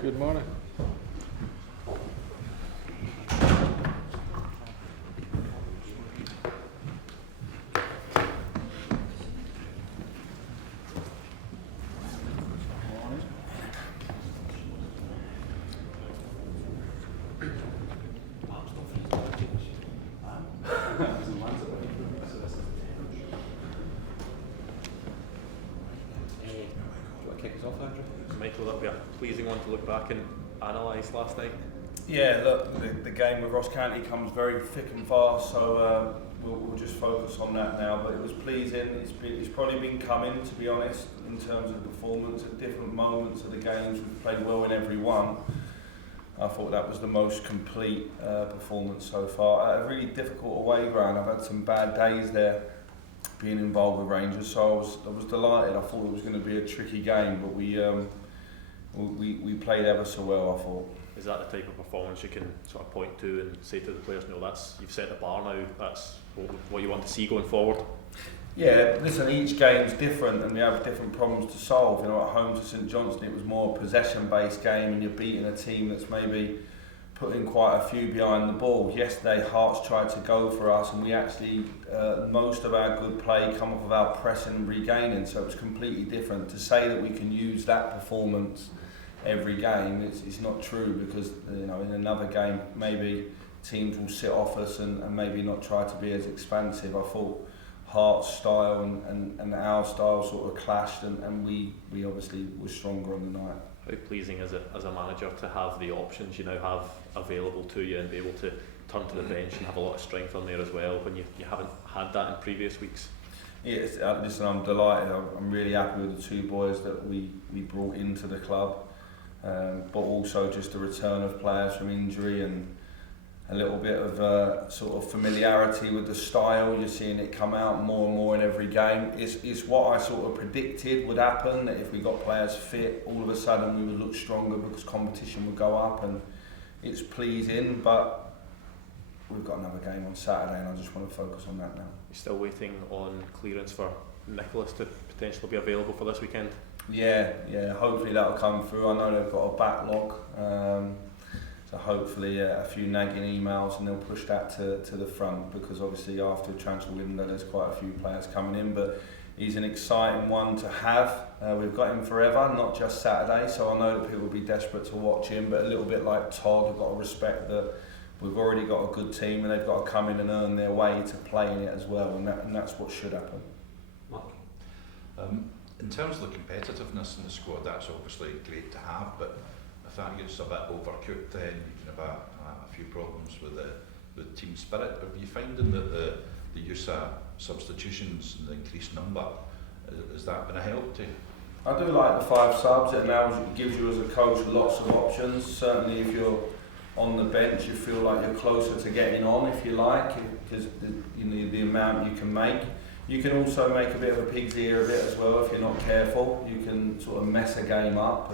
Good morning. Michael, that'll be a pleasing one to look back and analyse last night. Yeah, look, the game with Ross County comes very thick and fast, so we'll just focus on that now. But it was pleasing. It's probably been coming, to be honest, in terms of performance at different moments of the games. We've played well in every one. I thought that was the most complete performance so far. At a really difficult away ground. I've had some bad days there, being involved with Rangers, so I was delighted. I thought it was going to be a tricky game, but we played ever so well, I thought. Is that the type of performance you can sort of point to and say to the players, no, you've set the bar now, that's what you want to see going forward? Yeah, listen, each game's different and we have different problems to solve. You know, at home to St Johnstone it was more a possession-based game and you're beating a team that's maybe putting quite a few behind the ball. Yesterday Hearts tried to go for us and we actually, most of our good play come off of our pressing and regaining, so it was completely different. To say that we can use that performance every game, it's not true, because you know, in another game maybe teams will sit off us and maybe not try to be as expansive. I thought Hearts' style and our style sort of clashed and we obviously were stronger on the night. How pleasing is it as a manager to have the options you now have available to you and be able to turn to the bench and have a lot of strength on there as well when you haven't had that in previous weeks? Yes, listen, I'm delighted. I'm really happy with the two boys that we brought into the club, but also just the return of players from injury and a little bit of sort of familiarity with the style. You're seeing it come out more and more in every game. It's what I sort of predicted would happen, that if we got players fit, all of a sudden we would look stronger because competition would go up, and it's pleasing, but we've got another game on Saturday and I just want to focus on that now. You're still waiting on clearance for Nicholas to potentially be available for this weekend? Yeah, hopefully that'll come through. I know they've got a backlog. So hopefully a few nagging emails and they'll push that to the front, because obviously after the transfer window there's quite a few players coming in, but he's an exciting one to have. We've got him forever, not just Saturday, so I know that people will be desperate to watch him, but a little bit like Todd, we've got to respect that we've already got a good team and they've got to come in and earn their way to play in it as well, and that's what should happen. Mark? In terms of the competitiveness in the squad, that's obviously great to have, but I thought it's a bit overcooked then. You can have a few problems with team spirit. Are you finding that the use of substitutions and the increased number, has that been a help to you? I do like the 5 subs. It gives you as a coach lots of options. Certainly if you're on the bench you feel like you're closer to getting on, if you like, because the amount you can make. You can also make a bit of a pig's ear of it as well if you're not careful. You can sort of mess a game up.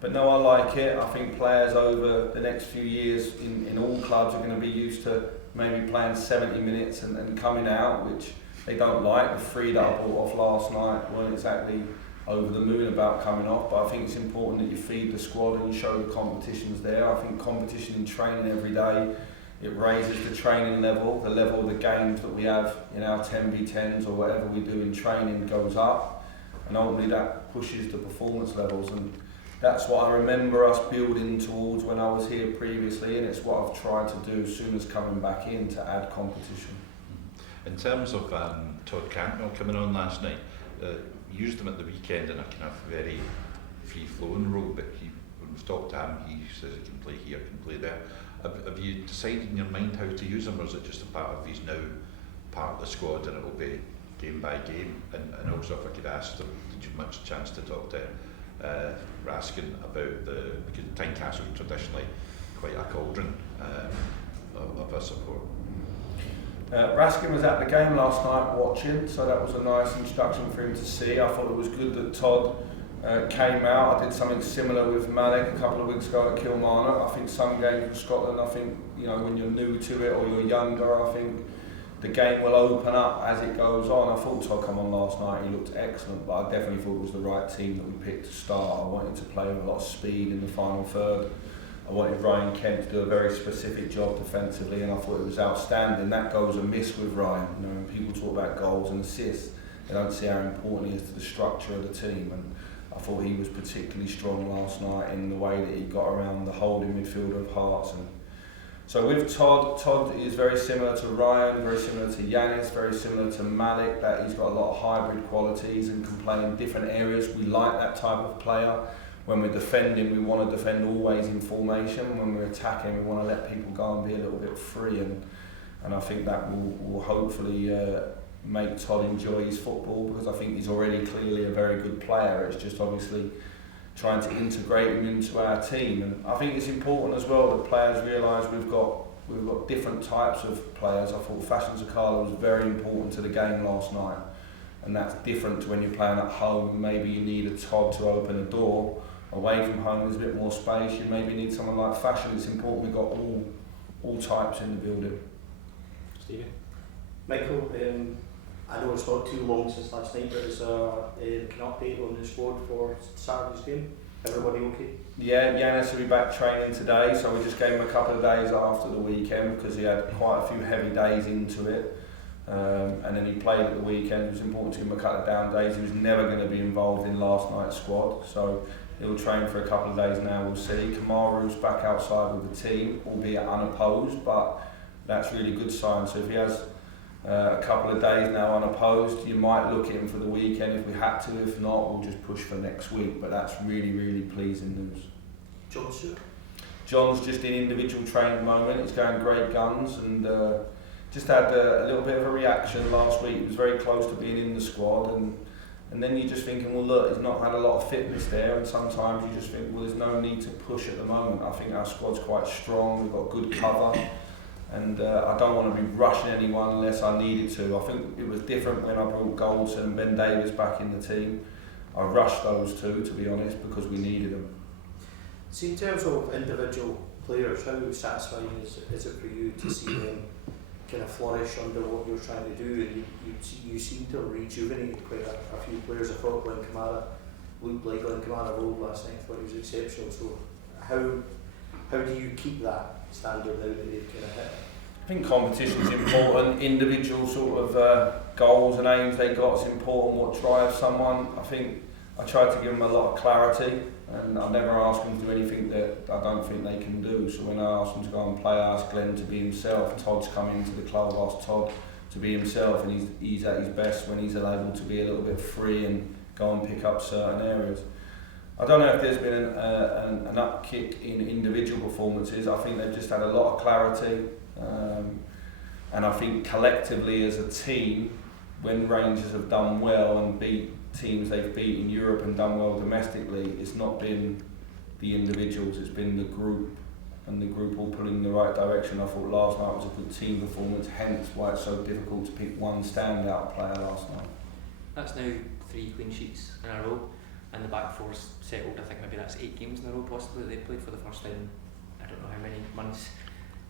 But no, I like it. I think players over the next few years in all clubs are going to be used to maybe playing 70 minutes and coming out, which they don't like. The 3 that I brought off last night weren't exactly over the moon about coming off, but I think it's important that you feed the squad and you show the competition's there. I think competition in training every day, it raises the training level, the level of the games that we have in our 10v10s or whatever we do in training goes up, and ultimately that pushes the performance levels, and that's what I remember us building towards when I was here previously, and it's what I've tried to do as soon as coming back in, to add competition. In terms of Todd Cantwell coming on last night, used him at the weekend in a kind of very free-flowing role, but when we've talked to him, he says he can play here, can play there. Have you decided in your mind how to use him, or is it just a part of he's now part of the squad and it will be game by game? And also, if I could ask, did you have much chance to talk to Raskin about because Tynecastle is traditionally quite a cauldron of a support? Raskin was at the game last night watching, so that was a nice introduction for him to see. I thought it was good that Todd came out. I did something similar with Malik a couple of weeks ago at Kilmarnock. I think some games with Scotland, I think, you know, when you're new to it or you're younger, I think the game will open up as it goes on. I thought Todd come on last night, he looked excellent, but I definitely thought it was the right team that we picked to start. I wanted to play with a lot of speed in the final third. I wanted Ryan Kent to do a very specific job defensively, and I thought it was outstanding. That goes amiss with Ryan. You know, when people talk about goals and assists, they don't see how important he is to the structure of the team. And I thought he was particularly strong last night in the way that he got around the holding midfielder of Hearts. And so with Todd is very similar to Ryan, very similar to Yanis, very similar to Malik, that he's got a lot of hybrid qualities and can play in different areas. We like that type of player. When we're defending, we want to defend always in formation. When we're attacking, we want to let people go and be a little bit free. And I think that will hopefully make Todd enjoy his football, because I think he's already clearly a very good player. It's just obviously trying to integrate him into our team. And I think it's important as well that players realise we've got different types of players. I thought Fashion Zakala was very important to the game last night, and that's different to when you're playing at home. Maybe you need a Todd to open a door. Away from home there's a bit more space, you maybe need someone like Fashion. It's important we've got all types in the building. Stephen? Michael, I know it's not too long since last night, but is there an update on the squad for Saturday's game? Everybody okay? Yeah, Yanis will be back training today, so we just gave him a couple of days after the weekend because he had quite a few heavy days into it. And then he played at the weekend. It was important to give him a couple of down days. He was never going to be involved in last night's squad, so he'll train for a couple of days now, we'll see. Kamaru's back outside with the team, albeit unopposed, but that's really good sign. So if he has a couple of days now unopposed, you might look at him for the weekend if we had to. If not, we'll just push for next week, but that's really, really pleasing news. John's just in individual training at the moment. He's going great guns, and just had a little bit of a reaction last week. He was very close to being in the squad, and then you're just thinking, well look, he's not had a lot of fitness there, and sometimes you just think, well, there's no need to push at the moment. I think our squad's quite strong, we've got good cover, and I don't want to be rushing anyone unless I needed to. I think it was different when I brought Goldson and Ben Davis back in the team. I rushed those two, to be honest, because we needed them. See, in terms of individual players, how satisfying is it for you to see them kind of flourish under what you're trying to do? And you seem to have rejuvenated quite a few players. I thought Glenn Kamara looked like Glenn Kamara of old last night. I thought he was exceptional. So how do you keep that standard now that they've kind of hit? I think competition is important. Individual sort of goals and aims they got is important. What drives someone. I think I tried to give them a lot of clarity, and I never ask them to do anything that I don't think they can do. So when I ask them to go and play, I ask Glenn to be himself. Todd's come into the club, I asked Todd to be himself, and he's at his best when he's able to be a little bit free and go and pick up certain areas. I don't know if there's been an upkick in individual performances. I think they've just had a lot of clarity, and I think collectively as a team, when Rangers have done well and beat teams they've beat in Europe and done well domestically, it's not been the individuals, it's been the group, and the group all pulling in the right direction. I thought last night was a good team performance, hence why it's so difficult to pick one standout player last night. That's now 3 clean sheets in a row, and the back four's settled. I think maybe that's 8 games in a row possibly they played for the first time, I don't know how many months.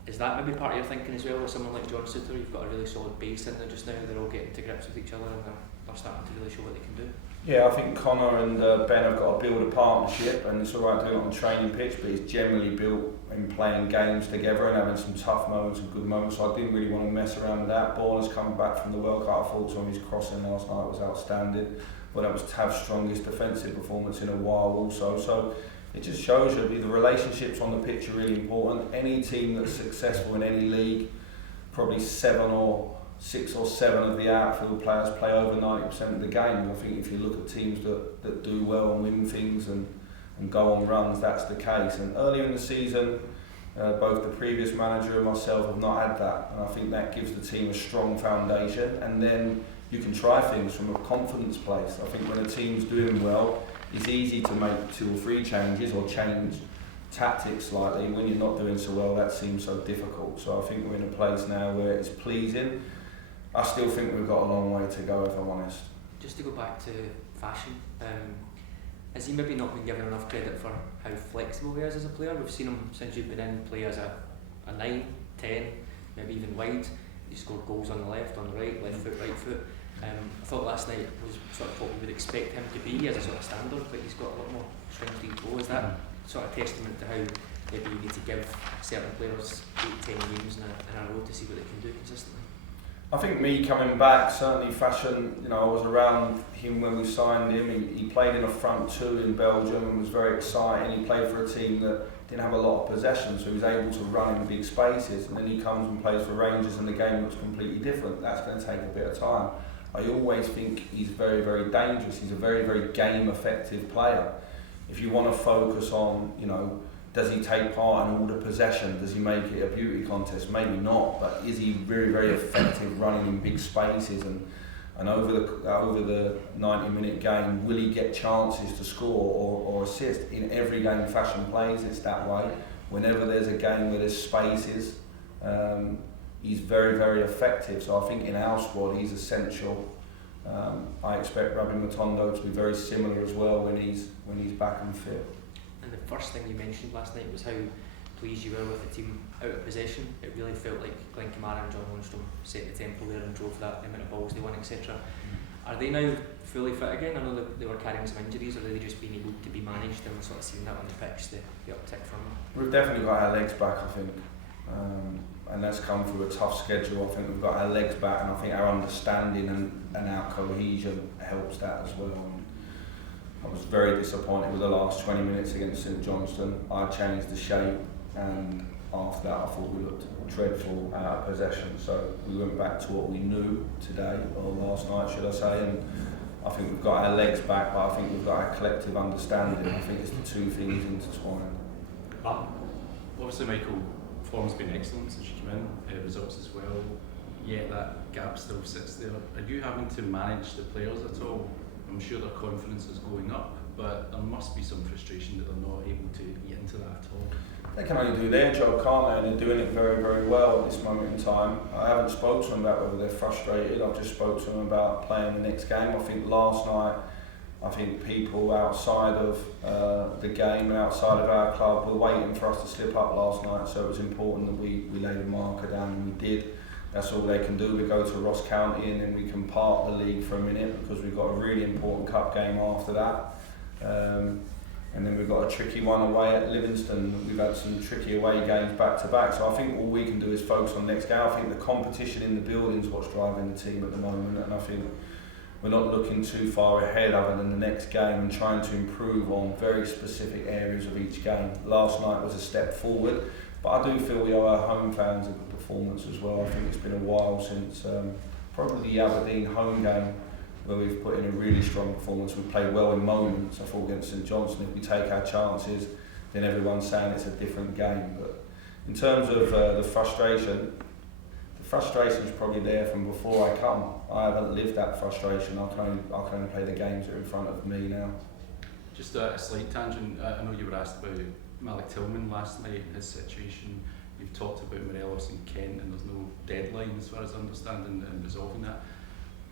Is that maybe part of your thinking as well with someone like John Suter? You've got a really solid base in there just now, they're all getting to grips with each other, and they're starting to really show what they can do. Yeah, I think Connor and Ben have got to build a partnership, and it's alright doing it on the training pitch, but it's generally built in playing games together and having some tough moments and good moments, so I didn't really want to mess around with that. Borna's coming back from the World Cup. I thought some of his crossing last night was outstanding, but that was Tav's strongest defensive performance in a while also, so it just shows you the relationships on the pitch are really important. Any team that's successful in any league, probably 6 or 7 of the outfield players play over 90% of the game. I think if you look at teams that do well and win things and go on runs, that's the case. And earlier in the season, both the previous manager and myself have not had that, and I think that gives the team a strong foundation, and then you can try things from a confidence place. I think when a team's doing well, it's easy to make 2 or 3 changes or change tactics slightly. When you're not doing so well, that seems so difficult. So I think we're in a place now where it's pleasing. I still think we've got a long way to go, if I'm honest. Just to go back to Fashion, has he maybe not been given enough credit for how flexible he is as a player? We've seen him since you've been in play as a 9, 10, maybe even wide. he scored goals on the left, on the right foot, right foot. I thought last night was sort of what we would expect him to be as a sort of standard, but he's got a lot more strength to go. Is that sort of testament to how maybe you need to give certain players 8-10 games in a row to see what they can do consistently? I think me coming back, certainly Fashion, I was around him when we signed him. He played in a front two in Belgium and was very exciting. He played for a team that didn't have a lot of possession, so he was able to run in big spaces, and then he comes and plays for Rangers and the game looks completely different. That's going to take a bit of time. I always think he's very, very dangerous. He's a very, very game effective player. If you want to focus on, does he take part in all the possession? Does he make it a beauty contest? Maybe not, but is he very, very effective running in big spaces? And over the 90-minute game, will he get chances to score or assist? In every game Fashion plays, it's that way. Whenever there's a game where there's spaces, he's very, very effective. So I think in our squad, he's essential. I expect Rabbi Matondo to be very similar as well when he's back and fit. And the first thing you mentioned last night was how pleased you were with the team out of possession. It really felt like Glenn Kamara and John Lundstrom set the tempo there and drove that, the amount of balls they won, etc. Are they now fully fit again? I know that they were carrying some injuries, or are they just being able to be managed and we're sort of seeing that on the pitch, the uptick from them? We've definitely got our legs back, I think. And that's come through a tough schedule. I think we've got our legs back, and I think our understanding and our cohesion helps that as well. I was very disappointed with the last 20 minutes against St Johnstone. I changed the shape, and after that I thought we looked dreadful out of possession. So we went back to what we knew today, or last night should I say, and I think we've got our legs back, but I think we've got our collective understanding. I think it's the two things intertwined. Obviously, Michael, form's been excellent since you came in, results as well, yet that gap still sits there. Are you having to manage the players at all? I'm sure their confidence is going up, but there must be some frustration that they're not able to get into that at all. They can only do their job, can't they? And they're doing it very, very well at this moment in time. I haven't spoken to them about whether they're frustrated. I've just spoken to them about playing the next game. I think last night, people outside of the game and outside of our club were waiting for us to slip up last night, so it was important that we laid a marker down, and we did. That's all they can do. We go to Ross County and then we can park the league for a minute because we've got a really important cup game after that. And then we've got a tricky one away at Livingston. We've had some tricky away games back to back, so I think all we can do is focus on the next game. I think the competition in the building is what's driving the team at the moment, and I think we're not looking too far ahead other than the next game and trying to improve on very specific areas of each game. Last night was a step forward, but I do feel we owe our home fans a good performance as well. I think it's been a while since probably the Aberdeen home game where we've put in a really strong performance. We played well in moments. I thought against St Johnstone, if we take our chances, then everyone's saying it's a different game. But in terms of the frustration is probably there from before I come. I haven't lived that frustration. I can only play the games that are in front of me now. Just a slight tangent. I know you were asked about Malik Tillman last night, his situation. You've talked about Morelos and Kent, and there's no deadline as far as I understand in resolving that.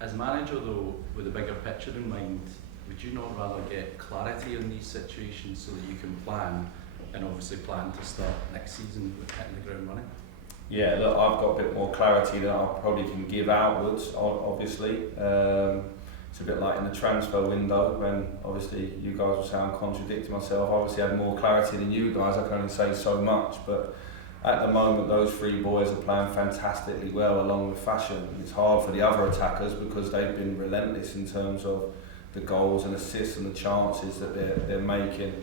As manager though, with a bigger picture in mind, would you not rather get clarity on these situations so that you can plan, and obviously plan to start next season with hitting the ground running? Yeah, look, I've got a bit more clarity than I probably can give outwards, obviously. It's a bit like in the transfer window when obviously you guys will say I'm contradicting myself. I obviously had more clarity than you guys, I can only say so much, but at the moment those three boys are playing fantastically well along with Fashion. It's hard for the other attackers because they've been relentless in terms of the goals and assists and the chances that they're making.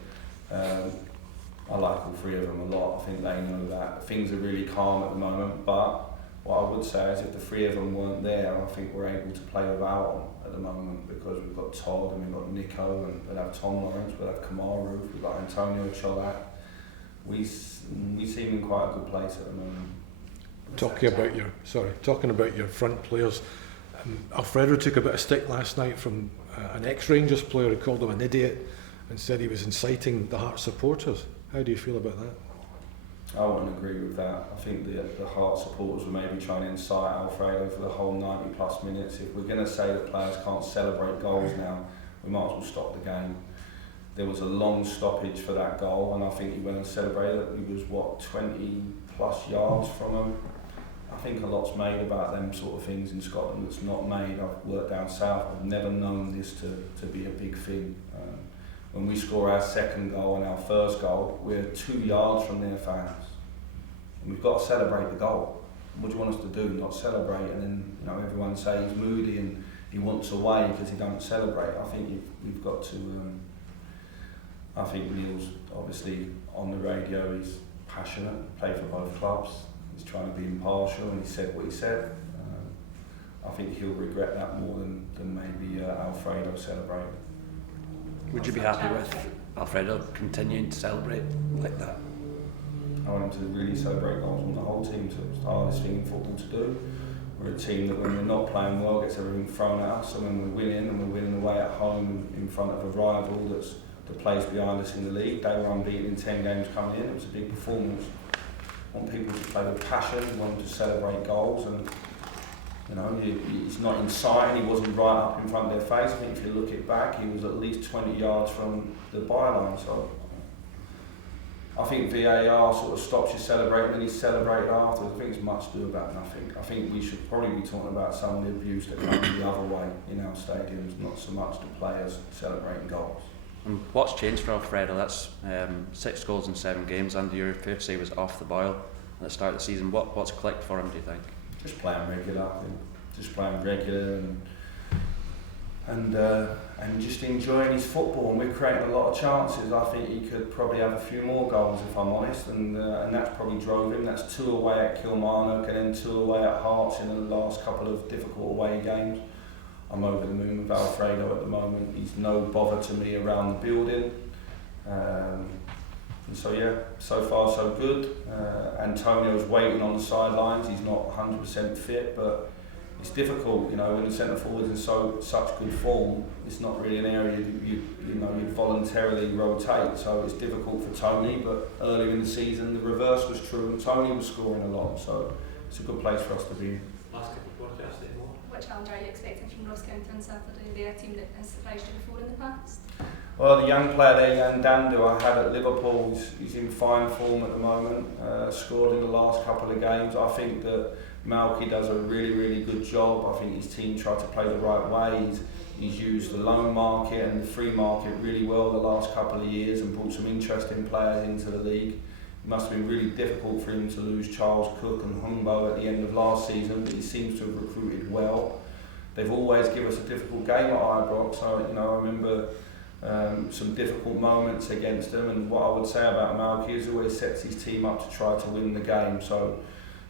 I like all three of them a lot. I think they know that. Things are really calm at the moment, but what I would say is if the three of them weren't there, I think we're able to play without them at the moment because we've got Todd and we've got Nico and we'll have Tom Lawrence, we'll have Kamaru, we've got Antonio Cholak. We seem in quite a good place at the moment. Talking about your front players, Alfredo took a bit of stick last night from an ex-Rangers player who called him an idiot and said he was inciting the Hearts supporters. How do you feel about that? I wouldn't agree with that. I think the Hearts supporters were maybe trying to incite Alfredo for the whole 90 plus minutes. If we're going to say that players can't celebrate goals now, we might as well stop the game. There was a long stoppage for that goal, and I think he went and celebrated it. He was 20 plus yards from him. I think a lot's made about them sort of things in Scotland that's not made. I've worked down south, I've never known this to be a big thing. When we score our second goal and our first goal, we're 2 yards from their fans. And we've got to celebrate the goal. What do you want us to do? Not celebrate, and then everyone say he's moody and he wants away because he don't celebrate. I think we've got to. I think Neil's obviously on the radio. He's passionate, played for both clubs. He's trying to be impartial, and he said what he said. I think he'll regret that more than maybe Alfredo celebrating. Would you be happy with Alfredo continuing to celebrate like that? I want him to really celebrate goals. I want the whole team to. It's the hardest thing in football to do. We're a team that when we're not playing well gets everything thrown at us, and when we're winning, and we're winning away at home in front of a rival that's the place behind us in the league. They were unbeaten in 10 games coming in. It was a big performance. I want people to play with passion. I want them to celebrate goals, and it's not inciting. He wasn't right up in front of their face. I think if you look it back, he was at least 20 yards from the byline. So I think VAR sort of stops you celebrating, and he celebrated afterwards. I think it's much ado about nothing. I think we should probably be talking about some of the abuse that comes the other way in our stadiums, not so much the players celebrating goals. And what's changed for Alfredo? That's 6 goals in 7 games under your say he was off the boil at the start of the season. What's clicked for him, do you think? Just playing regular, I think. Just playing regular and just enjoying his football. And we're creating a lot of chances. I think he could probably have a few more goals, if I'm honest, and that's probably drove him. That's 2 away at Kilmarnock and then 2 away at Hearts in the last couple of difficult away games. I'm over the moon with Alfredo at the moment. He's no bother to me around the building. And so yeah, so far so good. Antonio's waiting on the sidelines. He's not 100% fit, but it's difficult, when the centre forward's in such good form. It's not really an area you voluntarily rotate. So it's difficult for Tony. But earlier in the season, the reverse was true, and Tony was scoring a lot. So it's a good place for us to be. Last couple of podcasts, more. What challenge are you expecting from Ross County on Saturday? They're a team that has surprised you before in the past. Well, the young player there, Jan Dandu, I had at Liverpool, he's in fine form at the moment, scored in the last couple of games. I think that Malky does a really, really good job. I think his team tried to play the right way. He's used the loan market and the free market really well the last couple of years and brought some interesting players into the league. It must have been really difficult for him to lose Charles Cook and Humbo at the end of last season, but he seems to have recruited well. They've always given us a difficult game at Ibrox, so I remember some difficult moments against them, and what I would say about Malky is he always sets his team up to try to win the game. So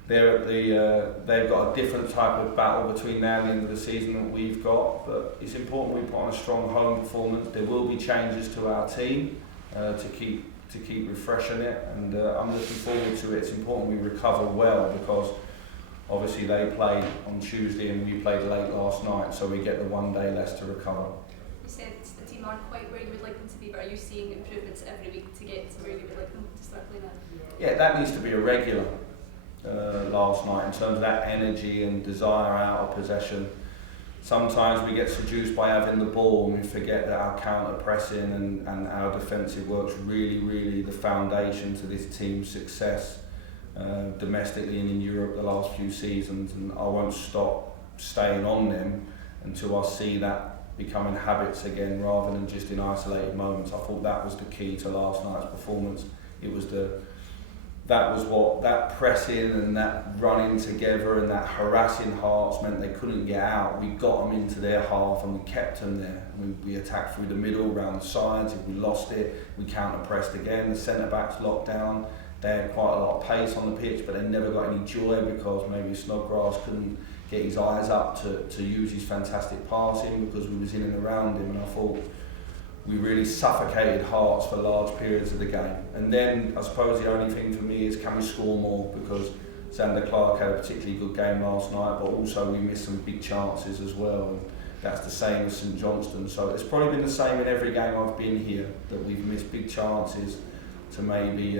they've got a different type of battle between now and the end of the season that we've got, but it's important we put on a strong home performance. There will be changes to our team to keep refreshing it, and I'm looking forward to it. It's important we recover well because obviously they played on Tuesday and we played late last night, so we get the 1 day less to recover. You said the team aren't quite where you would like them to be, but are you seeing improvements every week to get to where you would like them to start playing at? Yeah, that needs to be a regular last night in terms of that energy and desire out of possession. Sometimes we get seduced by having the ball and we forget that our counter pressing and our defensive work's really, really the foundation to this team's success domestically and in Europe the last few seasons, and I won't stop staying on them until I see that becoming habits again rather than just in isolated moments. I thought that was the key to last night's performance. It was that pressing and that running together and that harassing Hearts meant they couldn't get out. We got them into their half and we kept them there. We attacked through the middle, round the sides. If we lost it, we counter-pressed again. The centre-backs locked down. They had quite a lot of pace on the pitch, but they never got any joy because maybe Snodgrass couldn't get his eyes up to use his fantastic passing because we was in and around him, and I thought we really suffocated Hearts for large periods of the game. And then I suppose the only thing for me is can we score more, because Zander Clark had a particularly good game last night, but also we missed some big chances as well, and that's the same as St Johnstone. So it's probably been the same in every game I've been here, that we've missed big chances to maybe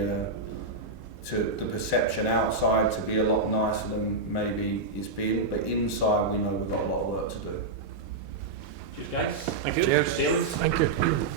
to the perception outside to be a lot nicer than maybe it's been, but inside we know we've got a lot of work to do. Cheers guys. Thank you. Cheers. Thank you.